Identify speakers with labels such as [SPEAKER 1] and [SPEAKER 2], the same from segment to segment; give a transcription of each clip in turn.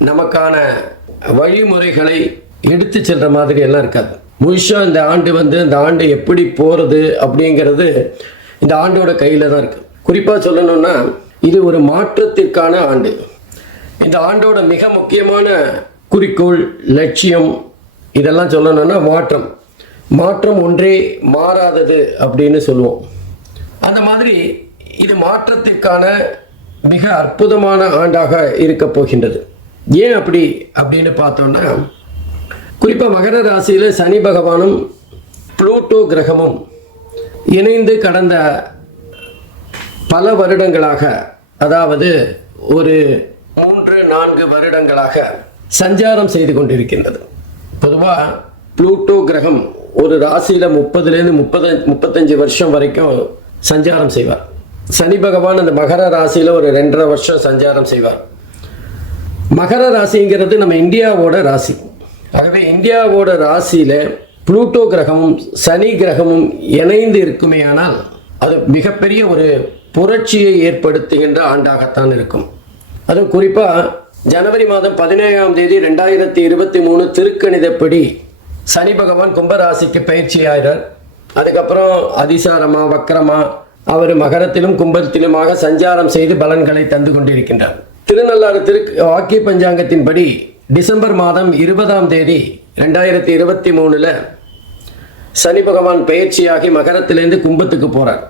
[SPEAKER 1] நமக்கான வழிமுறைகளை எடுத்து செல்கிற மாதிரி எல்லாம் இருக்காது. முழுசாக இந்த ஆண்டு வந்து இந்த ஆண்டு எப்படி போகிறது அப்படிங்கிறது இந்த ஆண்டோட கையில் தான் இருக்கு. குறிப்பாக சொல்லணும்னா இது ஒரு மாற்றத்திற்கான ஆண்டு. இந்த ஆண்டோட மிக முக்கியமான குறிக்கோள் லட்சியம் இதெல்லாம் சொல்லணும்னா மாற்றம். மாற்றம் ஒன்றே மாறாதது அப்படின்னு சொல்லுவோம். அந்த மாதிரி இது மாற்றத்திற்கான மிக அற்புதமான ஆண்டாக இருக்க போகின்றது. ஏன் அப்படி அப்படின்னு பார்த்தோம்னா குறிப்பாக மகர ராசியில் சனி பகவானும் புளூட்டோ கிரகமும் இணைந்து கடந்த பல வருடங்களாக அதாவது ஒரு மூன்று நான்கு வருடங்களாக சஞ்சாரம் செய்து கொண்டிருக்கின்றது. பொதுவாக புளூட்டோ கிரகம் ஒரு ராசியில் முப்பதுலேருந்து முப்பது முப்பத்தஞ்சு வருஷம் வரைக்கும் சஞ்சாரம் செய்வார். சனி பகவான் அந்த மகர ராசியில் ஒரு ரெண்டரை வருஷம் சஞ்சாரம் செய்வார். மகர ராசிங்கிறது நம்ம இந்தியாவோட ராசி. ஆகவே இந்தியாவோட ராசியில் புளூட்டோ கிரகமும் சனி கிரகமும் இணைந்து இருக்குமேயானால் அது மிகப்பெரிய ஒரு புரட்சியை ஏற்படுத்துகின்ற ஆண்டாகத்தான் இருக்கும். அதுவும் குறிப்பாக ஜனவரி மாதம் பதினேழாம் தேதி ரெண்டாயிரத்தி இருபத்தி மூணு திருக்கணிதப்படி சனி பகவான் கும்பராசிக்கு பயிற்சி ஆகிறார். அதுக்கப்புறம் அதிசாரமா வக்கரமா அவர் மகரத்திலும் கும்பத்திலுமாக சஞ்சாரம் செய்து பலன்களை தந்து கொண்டிருக்கின்றார். திருநள்ளாறு திரு வாக்கிய பஞ்சாங்கத்தின்படி டிசம்பர் மாதம் இருபதாம் தேதி ரெண்டாயிரத்தி இருபத்தி மூணில் சனி பகவான் பயிற்சியாகி மகரத்திலிருந்து கும்பத்துக்கு போகிறார்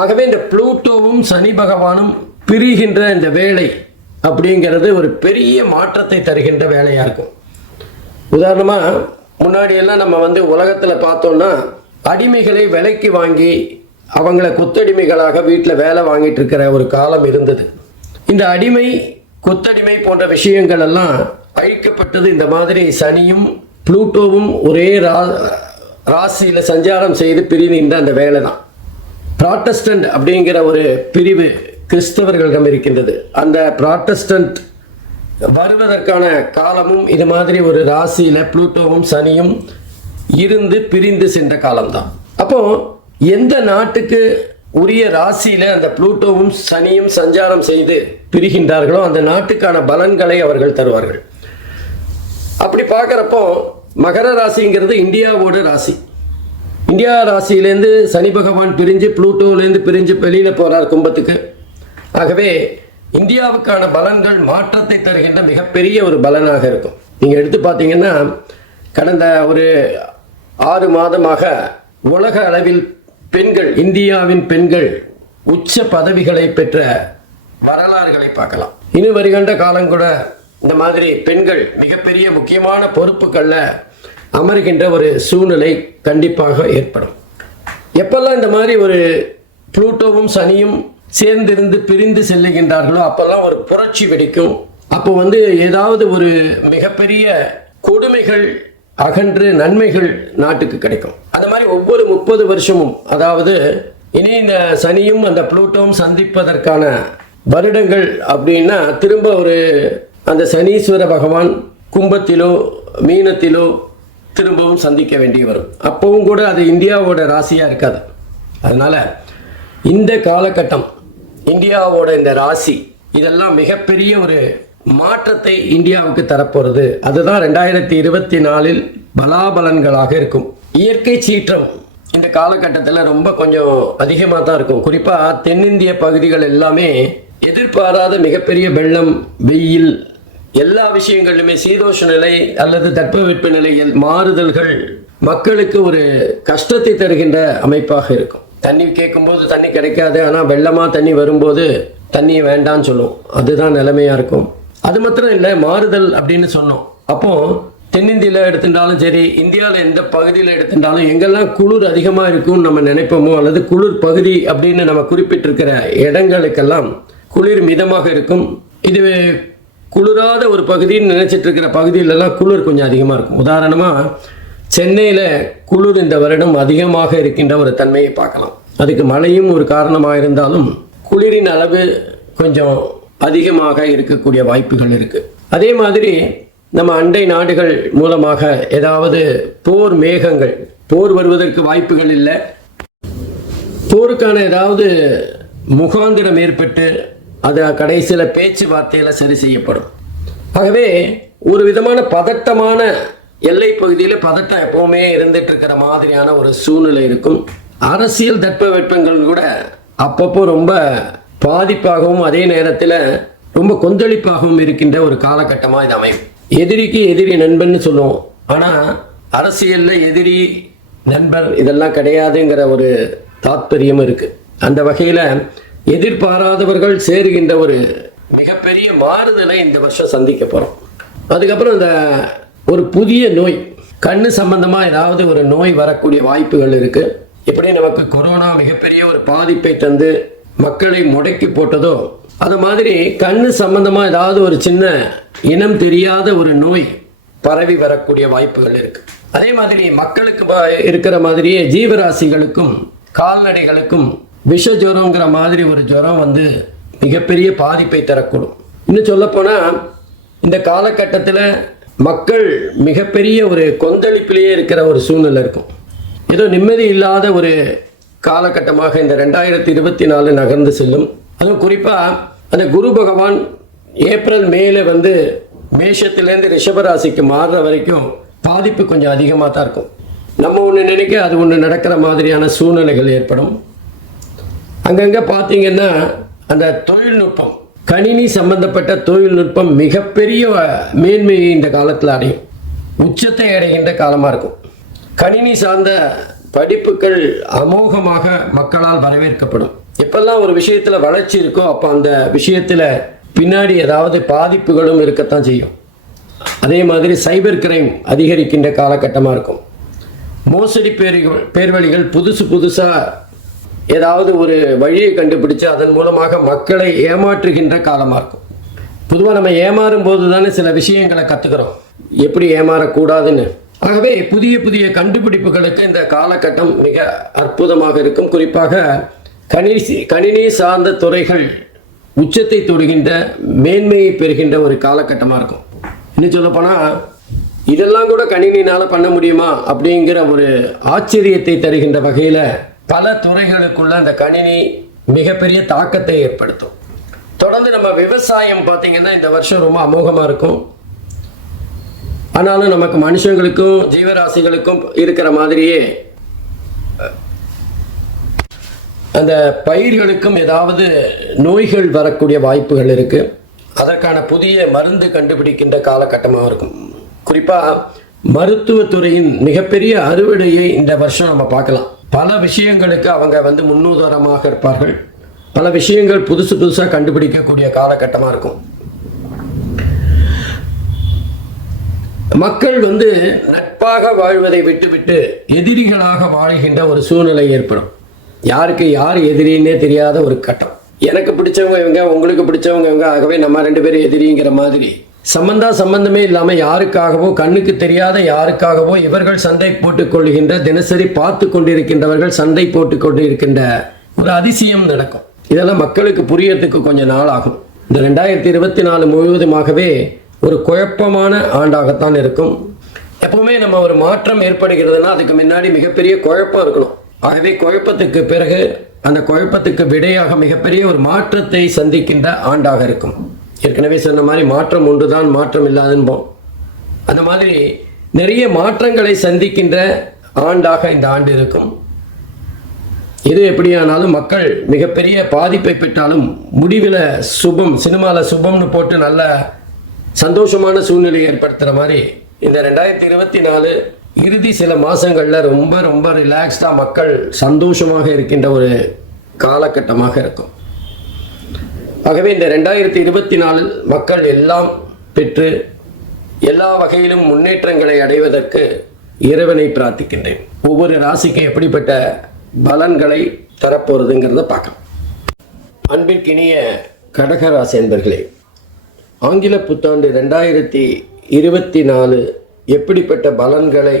[SPEAKER 1] ஆகவே இந்த புளூட்டோவும் சனி பகவானும் பிரிகின்ற இந்த வேலை அப்படிங்கிறது ஒரு பெரிய மாற்றத்தை தருகின்ற வேலையாக இருக்கும். உதாரணமாக முன்னாடியெல்லாம் நம்ம வந்து உலகத்தில் பார்த்தோம்னா அடிமைகளை விலைக்கு வாங்கி அவங்கள கொத்தடிமைகளாக வீட்டில் வேலை வாங்கிட்டு இருக்கிற ஒரு காலம் இருந்தது. இந்த அடிமை கொத்தடிமை போன்ற விஷயங்கள் எல்லாம் அழிக்கப்பட்டது. இந்த மாதிரி சனியும் புளூட்டோவும் ஒரே ரா ராசியில் சஞ்சாரம் செய்து பிரிகின்ற அந்த வேலை தான் ப்ராட்டஸ்டன்ட் அப்படிங்கிற ஒரு பிரிவு கிறிஸ்தவர்களிடம் இருக்கின்றது. அந்த ப்ராட்டஸ்டன்ட் வருவதற்கான காலமும் இது மாதிரி ஒரு ராசியில் புளூட்டோவும் சனியும் இருந்து பிரிந்து சென்ற காலம்தான். அப்போ எந்த நாட்டுக்கு உரிய ராசியில அந்த புளூட்டோவும் சனியும் சஞ்சாரம் செய்து பிரிகின்றார்களோ அந்த நாட்டுக்கான பலன்களை அவர்கள் தருவார்கள். அப்படி பார்க்குறப்போ மகர ராசிங்கிறது இந்தியாவோட ராசி. இந்தியா ராசியிலேருந்து சனி பகவான் பிரிஞ்சு புளூட்டோலேருந்து பிரிஞ்சு வெளியில் போகிறார் கும்பத்துக்கு. ஆகவே இந்தியாவுக்கான பலன்கள் மாற்றத்தை தருகின்ற மிகப்பெரிய ஒரு பலனாக இருக்கும். நீங்கள் எடுத்து பார்த்தீங்கன்னா கடந்த ஒரு ஆறு மாதமாக உலக அளவில் பெண்கள் இந்தியாவின் பெண்கள் உச்ச பதவிகளை பெற்ற வரலாறுகளை பார்க்கலாம். இனி வருகின்ற காலம் கூட இந்த மாதிரி பெண்கள் மிகப்பெரிய முக்கியமான பொறுப்புகளில் அமர்கின்ற ஒரு சூழ்நிலை கண்டிப்பாக ஏற்படும். எப்பெல்லாம் இந்த மாதிரி ஒரு புளூட்டோவும் சனியும் சேர்ந்திருந்து பிரிந்து செல்லுகின்றார்களோ அப்பெல்லாம் ஒரு புரட்சி வெடிக்கும். அப்போ வந்து ஏதாவது ஒரு மிகப்பெரிய கொடுமைகள் அகன்று நன்மைகள் நாட்டுக்கு கிடைக்கும். அந்த மாதிரி ஒவ்வொரு முப்பது வருஷமும் அதாவது இனி இந்த சனியும் அந்த புளூட்டோவும் சந்திப்பதற்கான வருடங்கள் அப்படின்னா திரும்ப ஒரு அந்த சனீஸ்வர பகவான் கும்பத்திலோ மீனத்திலோ திரும்பவும் சந்திக்க வேண்டி வரும். அப்பவும் கூட அது இந்தியாவோட ராசியாக இருக்காது. அதனால் இந்த காலகட்டம் இந்தியாவோட இந்த ராசி இதெல்லாம் மிகப்பெரிய ஒரு மாற்றத்தை இந்தியாவுக்கு தரப்போகிறது அதுதான் ரெண்டாயிரத்தி இருபத்தி நாலில் பலாபலன்களாக இருக்கும். இயற்கை சீற்றம் இந்த காலகட்டத்தில் ரொம்ப கொஞ்சம் அதிகமாக தான் இருக்கும். குறிப்பாக தென்னிந்திய பகுதிகள் எல்லாமே எதிர்பாராத மிகப்பெரிய வெள்ளம் வெயில் எல்லா விஷயங்களிலுமே சீதோஷ நிலை அல்லது தட்பவெப்ப நிலையில் மாறுதல்கள் மக்களுக்கு ஒரு கஷ்டத்தை தருகின்ற அமைப்பாக இருக்கும். தண்ணி கேட்கும்போது தண்ணி கிடைக்காது ஆனால் வெள்ளமாக தண்ணி வரும்போது தண்ணியை வேண்டாம்னு சொல்லும். அதுதான் நிலைமையாக இருக்கும். அது மாத்திரம் இல்லை மாறுதல் அப்படின்னு சொன்னோம். அப்போ தென்னிந்தியாவில் எடுத்துட்டாலும் சரி இந்தியாவில் எந்த பகுதியில் எடுத்துட்டாலும் எங்கெல்லாம் குளிர் அதிகமாக இருக்கும்னு நம்ம நினைப்போமோ அல்லது குளிர் பகுதி அப்படின்னு நம்ம குறிப்பிட்டிருக்கிற இடங்களுக்கெல்லாம் குளிர் மிதமாக இருக்கும். இது குளிராத ஒரு பகுதின்னு நினைச்சிட்டு இருக்கிற பகுதியிலலாம் குளிர் கொஞ்சம் அதிகமாக இருக்கும். உதாரணமாக சென்னையில் குளிர் இந்த வருடம் அதிகமாக இருக்கின்ற ஒரு தன்மையை பார்க்கலாம். அதுக்கு மழையும் ஒரு காரணமாக இருந்தாலும் குளிரின் அளவு கொஞ்சம் அதிகமாக இருக்கக்கூடிய வாய்ப்புகள் இருக்கு. அதே மாதிரி நம்ம அண்டை நாடுகள் மூலமாக ஏதாவது போர் மேகங்கள் போர் வருவதற்கு வாய்ப்புகள் இல்லை. போருக்கான ஏதாவது முகாந்திரம் ஏற்பட்டு அது கடைசியில் பேச்சுவார்த்தையில் சரி செய்யப்படும். ஆகவே ஒரு விதமான பதட்டமான எல்லை பகுதியில் பதட்டம் எப்பவுமே இருந்துட்டு இருக்கிற மாதிரியான ஒரு சூழ்நிலை இருக்கும். அரசியல் தட்பவெட்பங்கள் கூட அப்பப்போ ரொம்ப பாதிப்பாகவும் அதே நேரத்தில் ரொம்ப கொந்தளிப்பாகவும் இருக்கின்ற ஒரு காலகட்டமாக இது அமையும். எதிரிக்கு எதிரி நண்பன்னு சொல்லுவோம். ஆனால் அரசியலில் எதிரி நண்பர் இதெல்லாம் கிடையாதுங்கிற ஒரு தாத்பரியம் இருக்குது அந்த வகையில் எதிர்பாராதவர்கள் சேருகின்ற ஒரு மிகப்பெரிய மாறுதலை இந்த வருஷம் சந்திக்க போகிறோம் அதுக்கப்புறம் இந்த ஒரு புதிய நோய் கண்ணு சம்பந்தமாக ஏதாவது ஒரு நோய் வரக்கூடிய வாய்ப்புகள் இருக்குது எப்படி நமக்கு கொரோனா மிகப்பெரிய ஒரு பாதிப்பை தந்து மக்களை முடக்கி போட்டதோ? அது மாதிரி கண்ணு சம்பந்தமா ஏதாவது ஒரு சின்ன இனம் தெரியாத ஒரு நோய் பரவி வரக்கூடிய வாய்ப்புகள் இருக்கு. அதே மாதிரி மக்களுக்கு இருக்கிற மாதிரியே ஜீவராசிகளுக்கும் கால்நடைகளுக்கும் விஷ ஜுரங்கிற மாதிரி ஒரு ஜுரம் வந்து மிகப்பெரிய பாதிப்பை தரக்கூடும். இன்னும் சொல்லப்போனால் இந்த காலகட்டத்தில் மக்கள் மிகப்பெரிய ஒரு கொந்தளிப்பிலேயே இருக்கிற ஒரு சூழ்நிலை இருக்கும். ஏதோ நிம்மதி இல்லாத ஒரு காலகட்டமாக இந்த ரெண்டாயிரத்தி இருபத்தி நாலு நகர்ந்து செல்லும். அதுவும் குறிப்பாக அந்த குரு பகவான் ஏப்ரல் மேல வந்து மேஷத்திலேருந்து ரிஷபராசிக்கு மாறுற வரைக்கும் பாதிப்பு கொஞ்சம் அதிகமாக தான் இருக்கும். நம்ம ஒன்று நினைக்க அது ஒன்று நடக்கிற மாதிரியான சூழ்நிலைகள் ஏற்படும். அங்கங்கே பார்த்தீங்கன்னா அந்த தொழில்நுட்பம் கணினி சம்பந்தப்பட்ட தொழில்நுட்பம் மிகப்பெரிய மேன்மையை இந்த காலத்தில் அடையும். உச்சத்தை அடைகின்ற காலமாக இருக்கும். கணினி சார்ந்த படிப்புகள் அமோகமாக மக்களால் வரவேற்கப்படும். எப்பெல்லாம் ஒரு விஷயத்தில் வளர்ச்சி இருக்கோ அப்போ அந்த விஷயத்தில் பின்னாடி ஏதாவது பாதிப்புகளும் இருக்கத்தான் செய்யும். அதே மாதிரி சைபர் கிரைம் அதிகரிக்கின்ற காலகட்டமாக இருக்கும். மோசடி பேர்கள் பேர்வழிகள் புதுசு புதுசாக ஏதாவது ஒரு வழியை கண்டுபிடிச்சு அதன் மூலமாக மக்களை ஏமாற்றுகின்ற காலமாக இருக்கும். பொதுவாக நம்ம ஏமாறும் போது தானே சில விஷயங்களை கற்றுக்கிறோம் எப்படி ஏமாறக்கூடாதுன்னு? ஆகவே புதிய புதிய கண்டுபிடிப்புகளுக்கு இந்த காலகட்டம் மிக அற்புதமாக இருக்கும். குறிப்பாக கணினி கணினி சார்ந்த துறைகள் உச்சத்தை தொடுகின்ற மேன்மையை பெறுகின்ற ஒரு காலகட்டமாக இருக்கும். இன்னும் சொல்லப்போனால் இதெல்லாம் கூட கணினினால் பண்ண முடியுமா அப்படிங்கிற ஒரு ஆச்சரியத்தை தருகின்ற வகையில் பல துறைகளுக்குள்ள அந்த கணினி மிகப்பெரிய தாக்கத்தை ஏற்படுத்தும். தொடர்ந்து நம்ம விவசாயம் பார்த்தீங்கன்னா இந்த வருஷம் ரொம்ப அமோகமாக இருக்கும். ஆனாலும் நமக்கு மனுஷங்களுக்கும் ஜீவராசிகளுக்கும் இருக்கிற மாதிரியே அந்த பயிர்களுக்கும் ஏதாவது நோய்கள் வரக்கூடிய வாய்ப்புகள் இருக்கு. அதற்கான புதிய மருந்து கண்டுபிடிக்கின்ற காலகட்டமாக இருக்கும். குறிப்பாக மருத்துவத்துறையின் மிகப்பெரிய அறுவடையை இந்த வருஷம் நம்ம பார்க்கலாம். பல விஷயங்களுக்கு அவங்க வந்து முன்னுதாரணமாக இருப்பார்கள். பல விஷயங்கள் புதுசு புதுசாக கண்டுபிடிக்கக்கூடிய காலகட்டமாக இருக்கும். மக்கள் வந்து நட்பாக வாழ்வதை விட்டுவிட்டு எதிரிகளாக வாழ்கின்ற ஒரு சூழ்நிலை ஏற்படும். யாருக்கு யார் எதிரின்னே தெரியாத ஒரு கட்டம். எனக்கு பிடிச்சவங்க இவங்க உங்களுக்கு பிடிச்சவங்க இவங்க ஆகவே நம்ம ரெண்டு பேரும் எதிரிங்கிற மாதிரி. சம்பந்தா சம்பந்தமே இல்லாம யாருக்காகவோ கண்ணுக்கு தெரியாத யாருக்காகவோ இவர்கள் சண்டை போட்டுக் கொள்கின்ற தினசரி பார்த்து கொண்டிருக்கின்றவர்கள் சண்டை போட்டுக் கொண்டிருக்கின்ற ஒரு அதிசயம் நடக்கும். இதெல்லாம் மக்களுக்கு புரியறதுக்கு கொஞ்சம் நாள் ஆகும். இந்த ரெண்டாயிரத்தி இருபத்தி நாலு முழுவதுமாகவே ஒரு குழப்பமான ஆண்டாகத்தான் இருக்கும். எப்பவுமே நம்ம ஒரு மாற்றம் ஏற்படுகிறதுனா அதுக்கு முன்னாடி மிகப்பெரிய குழப்பம் இருக்கணும். ஆகவே குழப்பத்துக்கு பிறகு அந்த குழப்பத்துக்கு விடையாக மிகப்பெரிய ஒரு மாற்றத்தை சந்திக்கின்ற ஆண்டாக இருக்கும். ஏற்கனவே சொன்ன மாதிரி மாற்றம் ஒன்றுதான் மாற்றம் இல்லாதுன்போம் அந்த மாதிரி நிறைய மாற்றங்களை சந்திக்கின்ற ஆண்டாக இந்த ஆண்டு இருக்கும். எது எப்படியானாலும் மக்கள் மிகப்பெரிய பாதிப்பை பெற்றாலும் முடிவில் சுபம் சினிமாவில் சுபம்னு போட்டு நல்ல சந்தோஷமான சூழ்நிலை ஏற்படுத்துகிற மாதிரி இந்த ரெண்டாயிரத்தி இருபத்தி நாலு இறுதி சில மாதங்களில் ரொம்ப ரொம்ப ரிலாக்ஸ்டாக மக்கள் சந்தோஷமாக இருக்கின்ற ஒரு காலகட்டமாக இருக்கும். ஆகவே இந்த ரெண்டாயிரத்தி இருபத்தி நாலில் மக்கள் எல்லாம் பெற்று எல்லா வகையிலும் முன்னேற்றங்களை அடைவதற்கு இறைவனை பிரார்த்திக்கின்றேன். ஒவ்வொரு ராசிக்கு எப்படிப்பட்ட பலன்களை தரப்போகிறதுங்கிறத பார்க்கலாம். அன்பிற்கினிய கடகராசி என்பர்களே ஆங்கில புத்தாண்டு ரெண்டாயிரத்தி இருபத்தி நாலு எப்படிப்பட்ட பலன்களை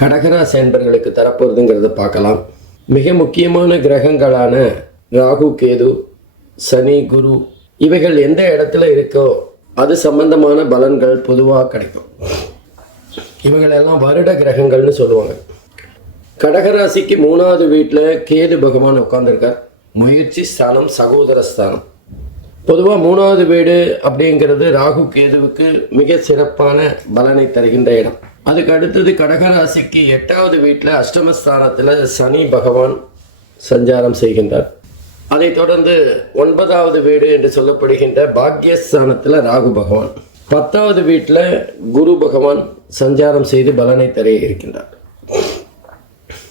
[SPEAKER 1] கடகராசி என்பர்களுக்கு தரப்போகுதுங்கிறத பார்க்கலாம். மிக முக்கியமான கிரகங்களான ராகு கேது சனி குரு இவைகள் எந்த இடத்துல இருக்கோ அது சம்பந்தமான பலன்கள் பொதுவாக கிடைக்கும். இவைகளெல்லாம் வருட கிரகங்கள்னு சொல்லுவாங்க. கடகராசிக்கு மூணாவது வீட்டில் கேது பகவான் உட்காந்துருக்கார் முயற்சி ஸ்தானம் சகோதர ஸ்தானம். பொதுவாக மூணாவது வீடு அப்படிங்கிறது ராகு கேதுவுக்கு மிக சிறப்பான பலனை தருகின்ற இடம். அதுக்கு அடுத்தது கடகராசிக்கு எட்டாவது வீட்டில் அஷ்டமஸ்தானத்தில் சனி பகவான் சஞ்சாரம் செய்கின்றார். அதைத் தொடர்ந்து ஒன்பதாவது வீடு என்று சொல்லப்படுகின்ற பாக்யஸ்தானத்தில் ராகு பகவான். பத்தாவது வீட்டில் குரு பகவான் சஞ்சாரம் செய்து பலனை தர இருக்கின்றார்.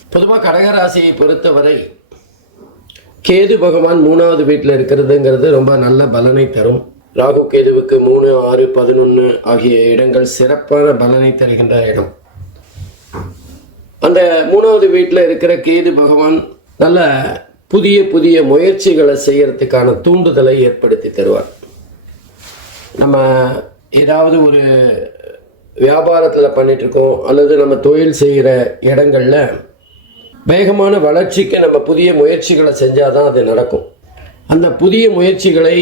[SPEAKER 1] பொதுவாக கடகராசியை பொறுத்தவரை கேது பகவான் மூணாவது வீட்டில் இருக்கிறதுங்கிறது ரொம்ப நல்ல பலனை தரும். ராகு கேதுவுக்கு மூணு ஆறு பதினொன்று ஆகிய இடங்கள் சிறப்பான பலனை தருகின்ற இடம். அந்த மூணாவது வீட்டில் இருக்கிற கேது பகவான் நல்ல புதிய புதிய முயற்சிகளை செய்யறதுக்கான தூண்டுதலை ஏற்படுத்தி தருவார். நம்ம ஏதாவது ஒரு வியாபாரத்தில் பண்ணிட்டு இருக்கோம் அல்லது நம்ம தொழில் செய்கிற இடங்கள்ல வேகமான வளர்ச்சிக்கு நம்ம புதிய முயற்சிகளை செஞ்சால் தான் அது நடக்கும். அந்த புதிய முயற்சிகளை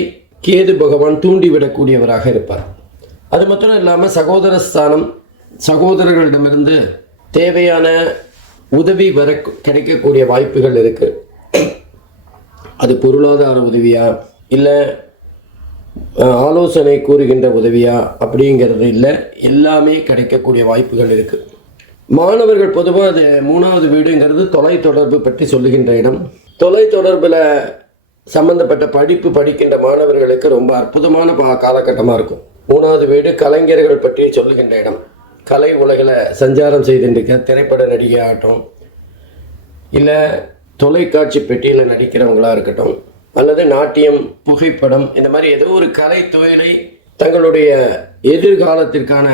[SPEAKER 1] கேது பகவான் தூண்டிவிடக்கூடியவராக இருப்பார். அது மட்டும் இல்லாமல் சகோதர ஸ்தானம் சகோதரர்களிடமிருந்து தேவையான உதவி வர கிடைக்கக்கூடிய வாய்ப்புகள் இருக்கு. அது பொருளாதார உதவியா இல்லை ஆலோசனை கூறுகின்ற உதவியா அப்படிங்கிறது இல்லை. எல்லாமே கிடைக்கக்கூடிய வாய்ப்புகள் இருக்குது மாணவர்கள் பொதுவாக அது மூணாவது வீடுங்கிறது தொலைத்தொடர்பு பற்றி சொல்லுகின்ற இடம். தொலைத்தொடர்பில் சம்பந்தப்பட்ட படிப்பு படிக்கின்ற மாணவர்களுக்கு ரொம்ப அற்புதமான பா- காலகட்டமாக இருக்கும். மூணாவது வீடு கலைஞர்கள் பற்றி சொல்லுகின்ற இடம். கலை உலகில் சஞ்சாரம் செய்துருக்க திரைப்பட நடிகை ஆகட்டும் இல்லை தொலைக்காட்சி பெட்டியில் நடிக்கிறவங்களாக இருக்கட்டும் அல்லது நாட்டியம் புகைப்படம் இந்த மாதிரி ஏதோ ஒரு கலை தொழிலை தங்களுடைய எதிர்காலத்திற்கான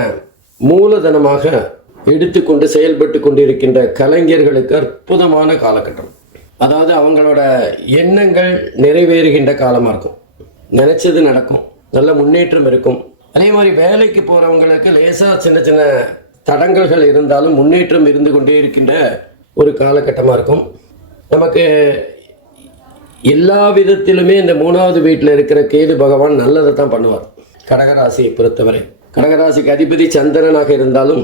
[SPEAKER 1] மூலதனமாக எடுத்துக்கொண்டு செயல்பட்டு கொண்டிருக்கின்ற கலைஞர்களுக்கு அற்புதமான காலகட்டம். அதாவது அவங்களோட எண்ணங்கள் நிறைவேறுகின்ற காலமாக இருக்கும். நினைச்சது நடக்கும். நல்ல முன்னேற்றம் இருக்கும். அதே மாதிரி வேலைக்கு போகிறவங்களுக்கு லேசாக சின்ன சின்ன தடங்கல்கள் இருந்தாலும் முன்னேற்றம் இருந்து கொண்டே இருக்கின்ற ஒரு காலகட்டமாக இருக்கும். நமக்கு எல்லா விதத்திலுமே இந்த மூணாவது வீட்டில் இருக்கிற கேது பகவான் நல்லதை தான் பண்ணுவார். கடகராசியை பொறுத்தவரை. கடகராசிக்கு அதிபதி சந்திரனாக இருந்தாலும்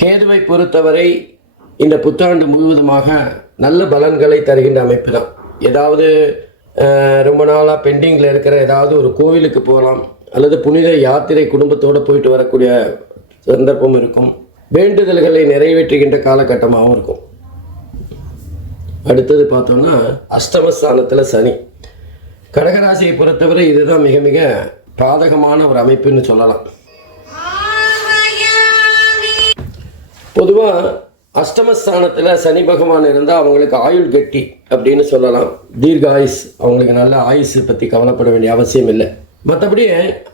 [SPEAKER 1] கேதுவை பொறுத்தவரை இந்த புத்தாண்டு முழுவதுமாக நல்ல பலன்களை தருகின்ற அமைப்பு தான் ஏதாவது ரொம்ப நாளாக பெண்டிங்கில் இருக்கிற ஏதாவது ஒரு கோவிலுக்கு போகலாம் அல்லது புனித யாத்திரை குடும்பத்தோடு போயிட்டு வரக்கூடிய சந்தர்ப்பம் இருக்கும். வேண்டுதல்களை நிறைவேற்றுகின்ற காலகட்டமாகவும் இருக்கும். அடுத்தது பார்த்தோம்னா அஷ்டமஸ்தானத்தில் சனி. கடகராசியை பொறுத்தவரை இதுதான் மிக மிக பாதகமான ஒரு அமைப்புன்னு சொல்லலாம். பொதுவாக அஷ்டமஸ்தானத்தில் சனி பகவான் இருந்தால் அவங்களுக்கு ஆயுள் கெட்டி அப்படின்னு சொல்லலாம். தீர்க்க ஆயுஸ் அவங்களுக்கு நல்ல ஆயுசு பற்றி கவலைப்பட வேண்டிய அவசியம் இல்லை. மற்றபடி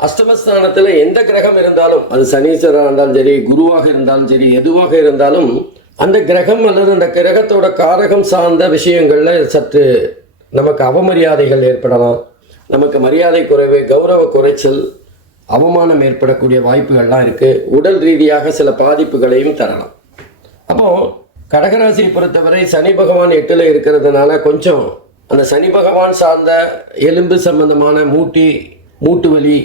[SPEAKER 1] அஷ்டமஸ்தானத்தில் எந்த கிரகம் இருந்தாலும் அது சனீஸ்வரராக இருந்தாலும் சரி குருவாக இருந்தாலும் சரி எதுவாக இருந்தாலும் அந்த கிரகம் அல்லது அந்த கிரகத்தோட காரகம் சார்ந்த விஷயங்களில் சற்று நமக்கு அவமரியாதைகள் ஏற்படலாம். நமக்கு மரியாதை குறைவு கௌரவ குறைச்சல் அவமானம் ஏற்படக்கூடிய வாய்ப்புகள்லாம் இருக்குது உடல் ரீதியாக சில பாதிப்புகளையும் தரலாம். அப்போது கடகராசியை பொறுத்தவரை சனி பகவான் எட்டில் இருக்கிறதுனால கொஞ்சம் அந்த சனி பகவான் சார்ந்த எலும்பு சம்பந்தமான மூட்டி மூட்டு வலி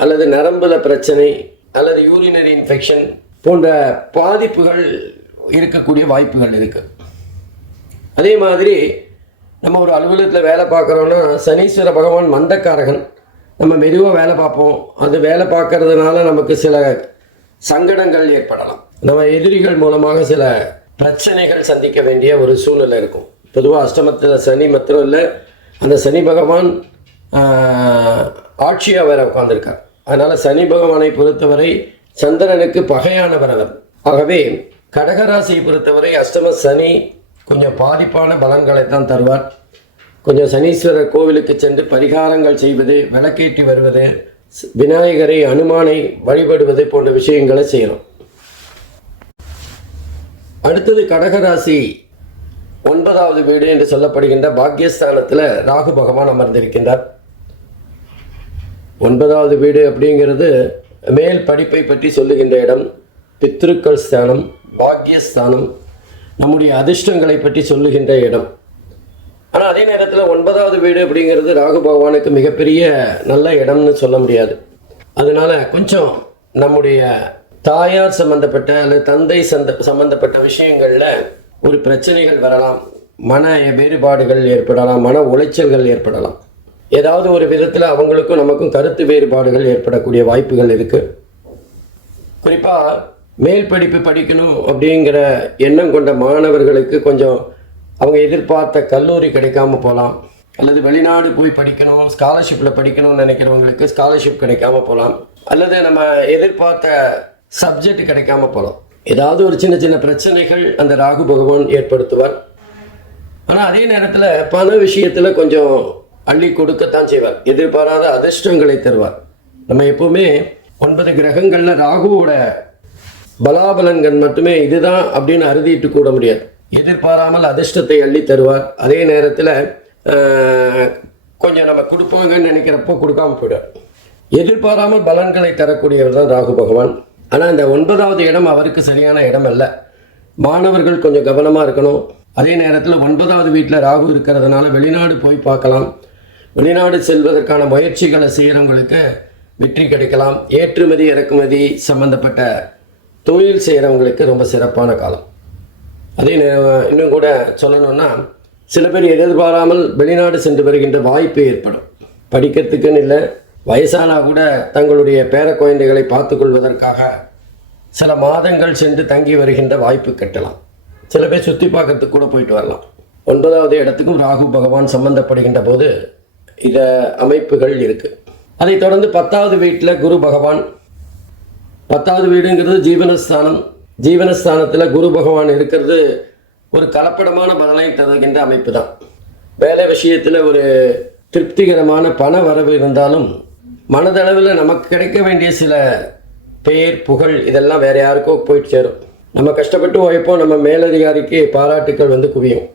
[SPEAKER 1] அல்லது நரம்புல பிரச்சனை அல்லது யூரினரி இன்ஃபெக்ஷன் போன்ற பாதிப்புகள் இருக்கக்கூடிய வாய்ப்புகள் இருக்குது அதே மாதிரி நம்ம ஒரு அலுவலகத்தில் வேலை பார்க்குறோன்னா சனீஸ்வர பகவான் மந்தக்காரகன். நம்ம மெதுவாக வேலை பார்ப்போம். அது வேலை பார்க்கறதுனால நமக்கு சில சங்கடங்கள் ஏற்படலாம். நம்ம எதிரிகள் மூலமாக சில பிரச்சனைகள் சந்திக்க வேண்டிய ஒரு சூழ்நிலை இருக்கும். பொதுவாக அஷ்டமத்தில் சனி மாத்திரம் இல்லை. அந்த சனி பகவான் ஆட்சியாக வேற உட்காந்துருக்கார் அதனால் சனி பகவானை பொறுத்தவரை சந்திரனுக்கு பகையானவர் அவர். ஆகவே கடகராசியை பொறுத்தவரை அஷ்டம சனி கொஞ்சம் பாதிப்பான பலன்களை தான் தருவார். கொஞ்சம் சனீஸ்வரர் கோவிலுக்கு சென்று பரிகாரங்கள் செய்வது விளக்கேற்றி வருவது விநாயகரை அனுமானை வழிபடுவது போன்ற விஷயங்களை செய்யணும் அடுத்தது கடகராசி ஒன்பதாவது வீடு என்று சொல்லப்படுகின்ற பாக்கியஸ்தானத்தில் ராகு பகவான் அமர்ந்திருக்கின்றார். ஒன்பதாவது வீடு அப்படிங்கிறது மேல் படிப்பை பற்றி சொல்லுகின்ற இடம் பித்ருக்கள் ஸ்தானம் பாக்கியஸ்தானம் நம்முடைய அதிர்ஷ்டங்களை பற்றி சொல்லுகின்ற இடம். ஆனால் அதே நேரத்தில் ஒன்பதாவது வீடு அப்படிங்கிறது ராகு பகவானுக்கு மிகப்பெரிய நல்ல இடம்னு சொல்ல முடியாது. அதனால கொஞ்சம் நம்முடைய தாயார் சம்பந்தப்பட்ட அல்லது தந்தை சந்த சம்பந்தப்பட்ட விஷயங்களில் ஒரு பிரச்சனைகள் வரலாம். மன வேறுபாடுகள் ஏற்படலாம். மன உளைச்சல்கள் ஏற்படலாம். ஏதாவது ஒரு விதத்தில் அவங்களுக்கும் நமக்கும் கருத்து வேறுபாடுகள் ஏற்படக்கூடிய வாய்ப்புகள் இருக்குது குறிப்பாக மேல் படிப்பு படிக்கணும் அப்படிங்கிற எண்ணம் கொண்ட மாணவர்களுக்கு கொஞ்சம் அவங்க எதிர்பார்த்த கல்லூரி கிடைக்காம போகலாம். அல்லது வெளிநாடு போய் படிக்கணும் ஸ்காலர்ஷிப்பில் படிக்கணும்னு நினைக்கிறவங்களுக்கு ஸ்காலர்ஷிப் கிடைக்காம போகலாம். அல்லது நம்ம எதிர்பார்த்த சப்ஜெக்ட் கிடைக்காம போகலாம். ஏதாவது ஒரு சின்ன சின்ன பிரச்சனைகள் அந்த ராகு பகவான் ஏற்படுத்துவார். ஆனால் அதே நேரத்தில் பண விஷயத்தில் கொஞ்சம் அள்ளி கொடுக்கத்தான் செய்வார். எதிர்பாராத அதிர்ஷ்டங்களை தருவார். நம்ம எப்போவுமே ஒன்பது கிரகங்களில் ராகுவோட பலாபலன்கள் மட்டுமே இதுதான் அப்படின்னு அறுதிட்டு கூட முடியாது. எதிர்பாராமல் அதிர்ஷ்டத்தை அள்ளி தருவார். அதே நேரத்தில் கொஞ்சம் நம்ம கொடுப்பாங்கன்னு நினைக்கிறப்போ கொடுக்காம போயிடும் எதிர்பாராமல் பலன்களை தரக்கூடியவர் தான் ராகு பகவான். ஆனால் இந்த ஒன்பதாவது இடம் அவருக்கு சரியான இடம் அல்ல மாணவர்கள் கொஞ்சம் கவனமாக இருக்கணும். அதே நேரத்தில் ஒன்பதாவது வீட்டில் ராகு இருக்கிறதுனால வெளிநாடு போய் பார்க்கலாம். வெளிநாடு செல்வதற்கான முயற்சிகளை செய்கிறவங்களுக்கு வெற்றி கிடைக்கலாம். ஏற்றுமதி இறக்குமதி சம்பந்தப்பட்ட தொழில் செய்கிறவங்களுக்கு ரொம்ப சிறப்பான காலம். அதே இன்னும் கூட சொல்லணும்னா சில பேர் எதிர்பாராமல் வெளிநாடு சென்று வருகின்ற வாய்ப்பு ஏற்படும். படிக்கிறதுக்குன்னு இல்லை வயசானா கூட தங்களுடைய பேர குழந்தைகளை பார்த்துக்கொள்வதற்காக சில மாதங்கள் சென்று தங்கி வருகின்ற வாய்ப்பு கட்டலாம். சில பேர் சுற்றி பார்க்கறதுக்கு கூட போயிட்டு வரலாம். ஒன்பதாவது இடத்துக்கும் ராகு பகவான் சம்பந்தப்படுகின்ற போது இத அமைப்புகள் இருக்கு. அதைத் தொடர்ந்து பத்தாவது வீட்டில் குரு பகவான். பத்தாவது வீடுங்கிறது ஜீவனஸ்தானம். ஜீவனஸ்தானத்தில் குரு பகவான் இருக்கிறது ஒரு கலப்படமான பலனை தருகின்ற அமைப்பு தான் வேலை விஷயத்தில் ஒரு திருப்திகரமான பண வரவு இருந்தாலும் மனதளவில் நமக்கு கிடைக்க வேண்டிய சில பெயர் புகழ் இதெல்லாம் வேற யாருக்கோ போயிட்டு சேரும். நம்ம கஷ்டப்பட்டு உழைப்போம் நம்ம மேலதிகாரிக்கு பாராட்டுக்கள் வந்து குவியும்.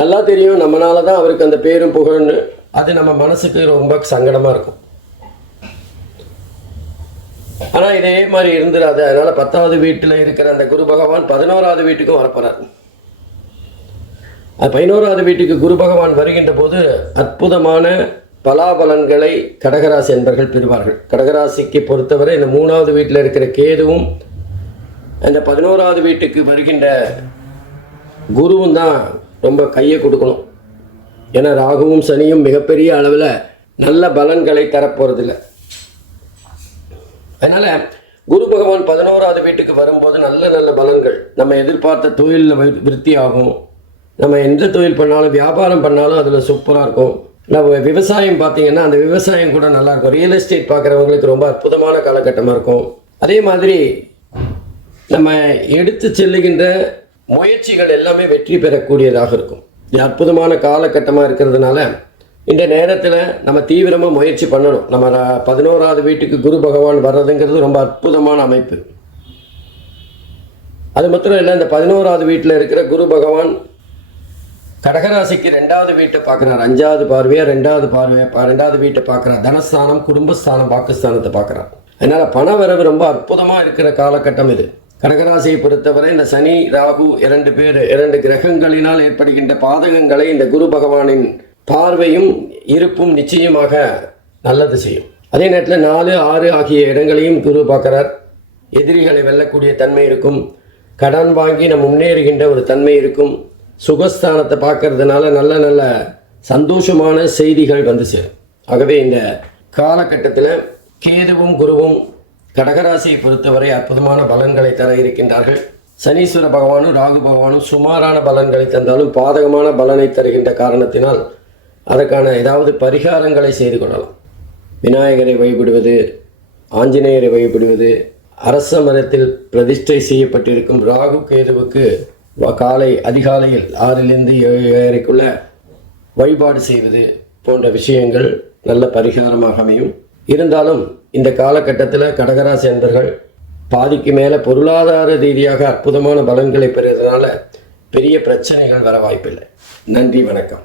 [SPEAKER 1] நல்லா தெரியும் நம்மளால தான் அவருக்கு அந்த பேரும் புகழ்னு அது நம்ம மனசுக்கு ரொம்ப சங்கடமாக இருக்கும். ஆனால் இதே மாதிரி இருந்துடாது அதனால பத்தாவது வீட்டில் இருக்கிற அந்த குரு பகவான் பதினோராவது வீட்டுக்கும் வரப்போறார். அது பதினோராவது வீட்டுக்கு குரு பகவான் வருகின்ற போது அற்புதமான பலாபலன்களை கடகராசி என்பர்கள் பெறுவார்கள். கடகராசிக்கு பொறுத்தவரை இந்த மூணாவது வீட்டில் இருக்கிற கேதுவும் அந்த பதினோராவது வீட்டுக்கு வருகின்ற குருவும் தான் ரொம்ப கையை கொடுக்கணும். ஏன்னா ராகுவும் சனியும் மிகப்பெரிய அளவில் நல்ல பலன்களை தரப்போகிறதில்லை அதனால குரு பகவான் பதினோராவது வீட்டுக்கு வரும்போது நல்ல நல்ல பலன்கள். நம்ம எதிர்பார்த்த தொழிலில் விருத்தி ஆகும் நம்ம எந்த தொழில் பண்ணாலும் வியாபாரம் பண்ணாலும் அதில் சூப்பராக இருக்கும். நம்ம விவசாயம் பார்த்தீங்கன்னா அந்த விவசாயம் கூட நல்லா இருக்கும். ரியல் எஸ்டேட் பார்க்குறவங்களுக்கு ரொம்ப அற்புதமான காலகட்டமாக இருக்கும். அதே மாதிரி நம்ம எடுத்து செல்லுகின்ற முயற்சிகள் எல்லாமே வெற்றி பெறக்கூடியதாக இருக்கும். இது அற்புதமான காலகட்டமாக இருக்கிறதுனால இந்த நேரத்தில் நம்ம தீவிரமாக முயற்சி பண்ணணும். நம்ம பதினோராவது வீட்டுக்கு குரு பகவான் வர்றதுங்கிறது ரொம்ப அற்புதமான அமைப்பு. அது மாத்திரம் இல்லை இந்த பதினோராவது வீட்டில் இருக்கிற குரு பகவான் கடகராசிக்கு ரெண்டாவது வீட்டை பார்க்குறார் அஞ்சாவது பார்வையாக ரெண்டாவது பார்வையாக ரெண்டாவது வீட்டை பார்க்குறார் தனஸ்தானம் குடும்பஸ்தானம் பாகிஸ்தானத்தை பார்க்குறார் அதனால் பண வரவு ரொம்ப அற்புதமாக இருக்கிற காலகட்டம் இது. கடகராசியை பொறுத்தவரை இந்த சனி ராகு இரண்டு பேர் இரண்டு கிரகங்களினால் ஏற்படுகின்ற பாதகங்களை இந்த குரு பகவானின் பார்வையும் இருப்பும் நிச்சயமாக நல்லது செய்யும். அதே நேரத்தில் நாலு ஆறு ஆகிய இடங்களையும் குரு பார்க்கிறார். எதிரிகளை வெல்லக்கூடிய தன்மை இருக்கும். கடன் வாங்கி நம்ம முன்னேறுகின்ற ஒரு தன்மை இருக்கும். சுகஸ்தானத்தை பார்க்கறதுனால நல்ல நல்ல சந்தோஷமான செய்திகள் வந்து சேரும். ஆகவே இந்த காலகட்டத்தில் கேதுவும் குருவும் கடகராசியை பொறுத்தவரை அற்புதமான பலன்களை தர இருக்கின்றார்கள். சனீஸ்வர பகவானும் ராகு பகவானும் சுமாரான பலன்களை தந்தாலும் பாதகமான பலனை தருகின்ற காரணத்தினால் அதற்கான ஏதாவது பரிகாரங்களை செய்து கொள்ளலாம். விநாயகரை வழிபடுவது ஆஞ்சநேயரை வழிபடுவது அரச மரத்தில் பிரதிஷ்டை செய்யப்பட்டிருக்கும் ராகு கேதுவுக்கு காலை அதிகாலையில் ஆறிலிருந்து ஏழு ஏழரைக்குள்ள வழிபாடு செய்வது போன்ற விஷயங்கள் நல்ல பரிகாரமாக அமையும். இருந்தாலும் இந்த காலகட்டத்தில் கடகராசி அன்பர்கள் பாதிக்கு மேலே பொருளாதார ரீதியாக அற்புதமான பலன்களை பெறுவதனால பெரிய பிரச்சனைகள் வர வாய்ப்பில்லை. நன்றி வணக்கம்.